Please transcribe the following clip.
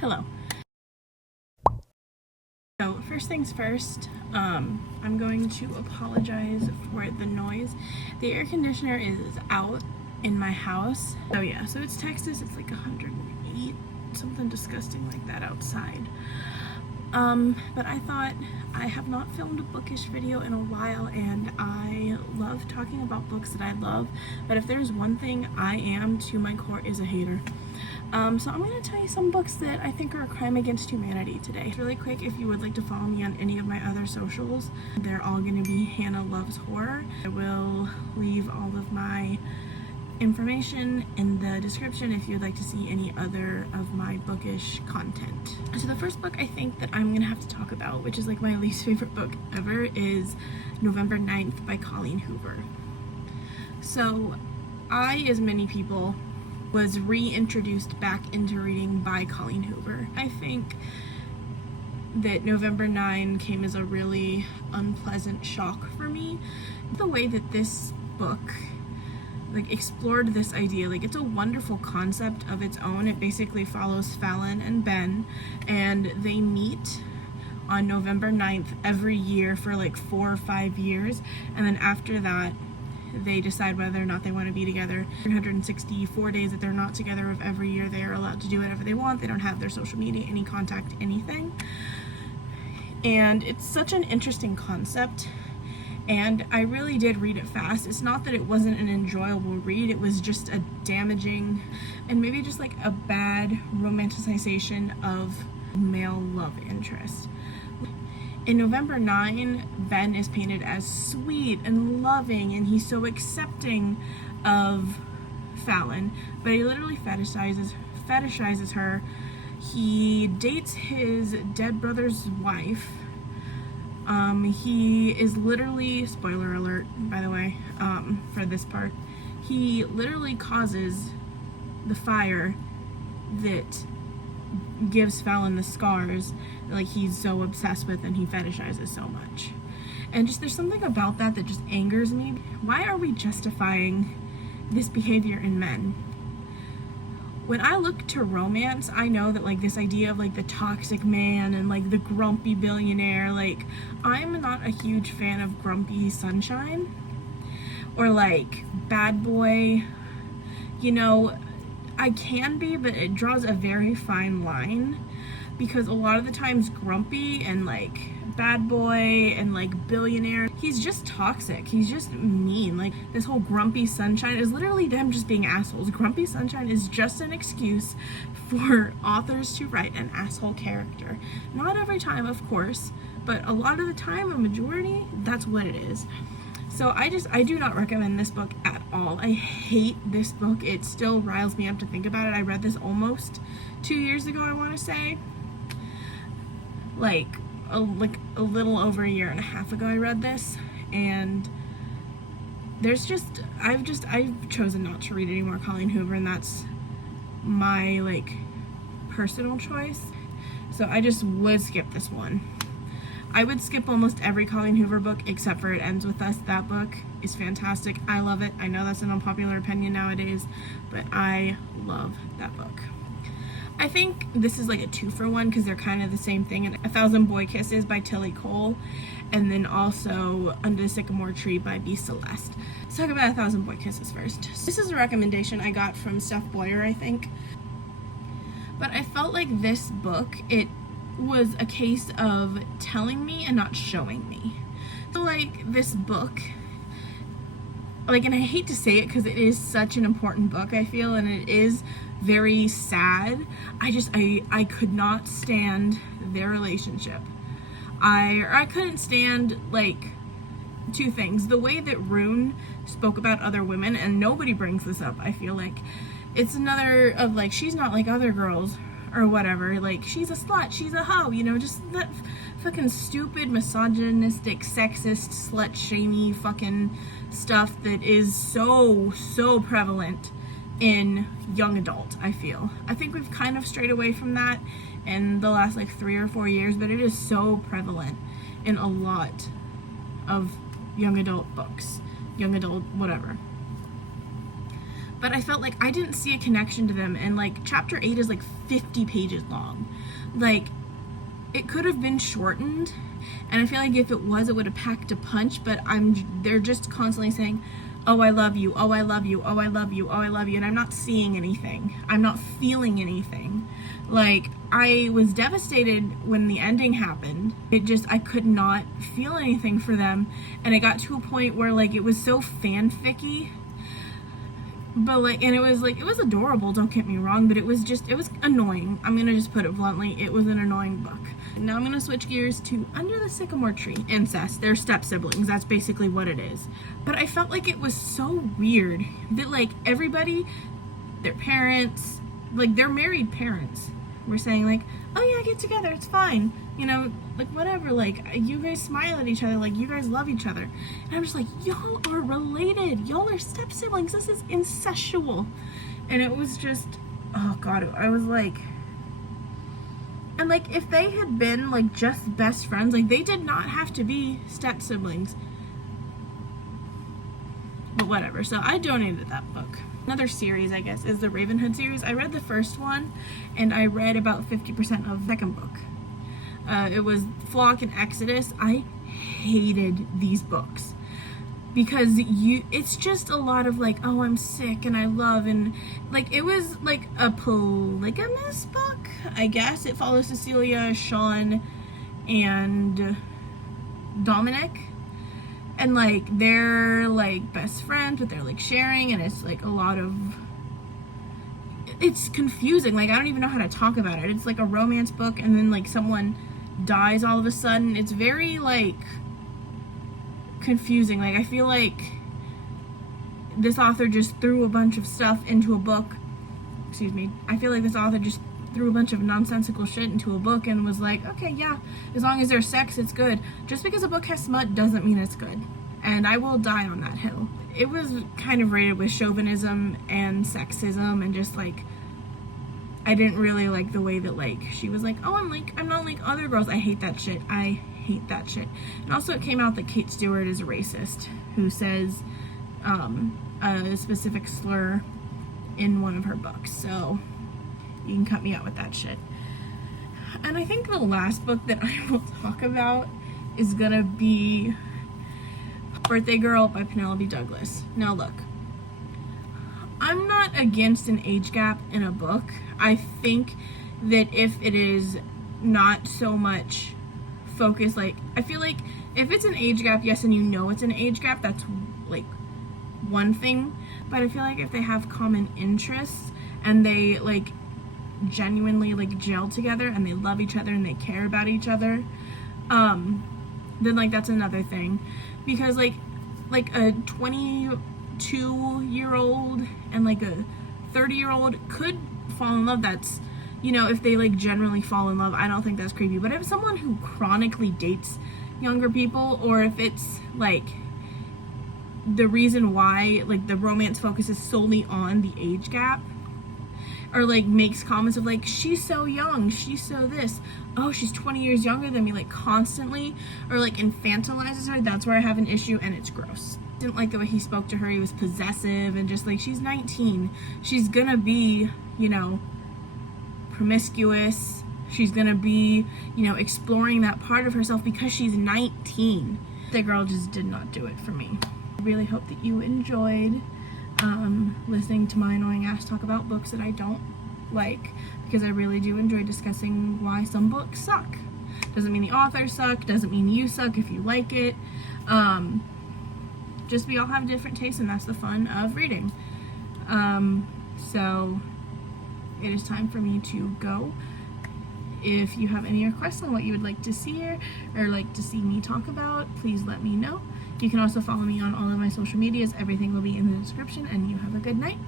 Hello. So first things first, I'm going to apologize for the noise. The air conditioner is out in my house. So yeah, so it's Texas, it's like 108, something disgusting like that outside. But I thought I have not filmed a bookish video in a while, and I love talking about books that I love, but if there's one thing I am to my core is a hater. So I'm going to tell you some books that I think are a crime against humanity today. Really quick, if you would like to follow me on any of my other socials, they're all going to be Hannah Loves Horror. I will leave all of my information in the description if you'd like to see any other of my bookish content. So the first book I think that I'm gonna have to talk about, which is like my least favorite book ever, is November 9th by Colleen Hoover. So I, as many people, was reintroduced back into reading by Colleen Hoover. I think that November 9 came as a really unpleasant shock for me. The way that this book explored this idea, it's a wonderful concept of its own. It basically follows Fallon and Ben, and they meet on November 9th every year for 4 or 5 years, and then after that they decide whether or not they want to be together. 364 days that they're not together of every year, they are allowed to do whatever they want. They don't have their social media, any contact, anything. And it's such an interesting concept, and I really did read it fast. It's not that it wasn't an enjoyable read, it was just a damaging and maybe just a bad romanticization of male love interest. In November 9, Ben is painted as sweet and loving, and he's so accepting of Fallon, but he literally fetishizes her. He dates his dead brother's wife. He is literally, spoiler alert, by the way, for this part, he literally causes the fire that gives Fallon the scars, he's so obsessed with and he fetishizes so much. And just there's something about that that just angers me. Why are we justifying this behavior in men? When I look to romance, I know that this idea of the toxic man and the grumpy billionaire, I'm not a huge fan of grumpy sunshine or bad boy. I can be, but it draws a very fine line, because a lot of the times grumpy and bad boy and billionaire, he's just toxic, he's just mean. This whole grumpy sunshine is literally them just being assholes. Grumpy sunshine is just an excuse for authors to write an asshole character. Not every time, of course, but a lot of the time, a majority, that's what it is. So I do not recommend this book at all. I hate this book. It still riles me up to think about it. I read this almost 2 years ago, I want to say. A little over a year and a half ago I read this, and I've chosen not to read any more Colleen Hoover, and that's my personal choice. So I just would skip this one. I would skip almost every Colleen Hoover book except for It Ends With Us. That book is fantastic. I love it. I know that's an unpopular opinion nowadays, but I love that book. I think this is a 2-for-1 because they're kind of the same thing. And 1,000 Boy Kisses by Tilly Cole, and then also Under the Sycamore Tree by B. Celeste. Let's talk about 1,000 Boy Kisses first. This is a recommendation I got from Steph Boyer, I think. But I felt like this book, it was a case of telling me and not showing me. So this book, and I hate to say it because it is such an important book, I feel, and it is very sad. I could not stand their relationship. I couldn't stand two things. The way that Rune spoke about other women, and nobody brings this up, I feel it's another of she's not like other girls or whatever, she's a slut, she's a hoe, just that fucking stupid, misogynistic, sexist, slut-shamey fucking stuff that is so prevalent in young adult, I feel. I think we've kind of strayed away from that in the last 3 or 4 years, but it is so prevalent in a lot of young adult books, young adult whatever. but I felt like I didn't see a connection to them, and like chapter 8 is like 50 pages long. Like, it could have been shortened, and I feel like if it was, it would have packed a punch, but they're just constantly saying, oh, I love you, oh, I love you, oh, I love you, oh, I love you, and I'm not seeing anything. I'm not feeling anything. Like, I was devastated when the ending happened. I could not feel anything for them, and it got to a point where, like, it was so fanficky, but, like, and it was adorable, don't get me wrong, but it was annoying. I'm gonna just put it bluntly, it was an annoying book. Now I'm gonna switch gears to Under the Sycamore Tree. Incest, they're step siblings, that's basically what it is. But I felt like it was so weird that, like, everybody, their parents, like, their married parents were saying, like, oh yeah, get together, it's fine, you know, like, whatever, like, you guys smile at each other, like, you guys love each other. And I'm just like, y'all are related, y'all are step siblings, this is incestual. And it was just, oh god, I was like, and like, if they had been like just best friends, like, they did not have to be step siblings, but whatever. So I donated that book. Another series, I guess, is the Ravenhood series. I read the first one, and I read about 50% of the second book. It was Flock and Exodus. I hated these books because it's just a lot of like, oh, I'm sick and I love, and like, it was like a polygamous book, I guess. It follows Cecilia, Sean, and Dominic. And, like, they're, like, best friends, but they're, like, sharing, and it's, like, a lot of... It's confusing. Like, I don't even know how to talk about it. It's, like, a romance book, and then, like, someone dies all of a sudden. It's very, like, confusing. Like, I feel like this author just threw a bunch of stuff into a book. Excuse me. I feel like this author just threw a bunch of nonsensical shit into a book and was like, okay, yeah, as long as there's sex, it's good. Just because a book has smut doesn't mean it's good. And I will die on that hill. It was kind of rated with chauvinism and sexism, and just like, I didn't really like the way that, like, she was like, oh, I'm not like other girls. I hate that shit. I hate that shit. And also it came out that Kate Stewart is a racist who says a specific slur in one of her books. So you can cut me out with that shit. And I think the last book that I will talk about is gonna be Birthday Girl by Penelope Douglas. Now look, I'm not against an age gap in a book. I think that if it is not so much focused, like, I feel like if it's an age gap, yes, and you know it's an age gap, that's like one thing. But I feel like if they have common interests and they like genuinely like gel together and they love each other and they care about each other, then like that's another thing. Because like a 22-year-old and like a 30-year-old could fall in love. That's, you know, if they like generally fall in love, I don't think that's creepy. But if someone who chronically dates younger people, or if it's like the reason why like the romance focuses solely on the age gap, or like makes comments of like, she's so young, she's so this, oh, she's 20 years younger than me, like constantly, or like infantilizes her, that's where I have an issue, and it's gross. Didn't like the way he spoke to her. He was possessive and just like, she's 19, she's gonna be, you know, promiscuous, she's gonna be, you know, exploring that part of herself because she's 19. The girl just did not do it for me. I really hope that you enjoyed listening to my annoying ass talk about books that I don't like, because I really do enjoy discussing why some books suck. Doesn't mean the authors suck, doesn't mean you suck if you like it. Just we all have different tastes, and that's the fun of reading. So it is time for me to go. If you have any requests on what you would like to see here or like to see me talk about, please let me know. You can also follow me on all of my social medias. Everything will be in the description, and you have a good night.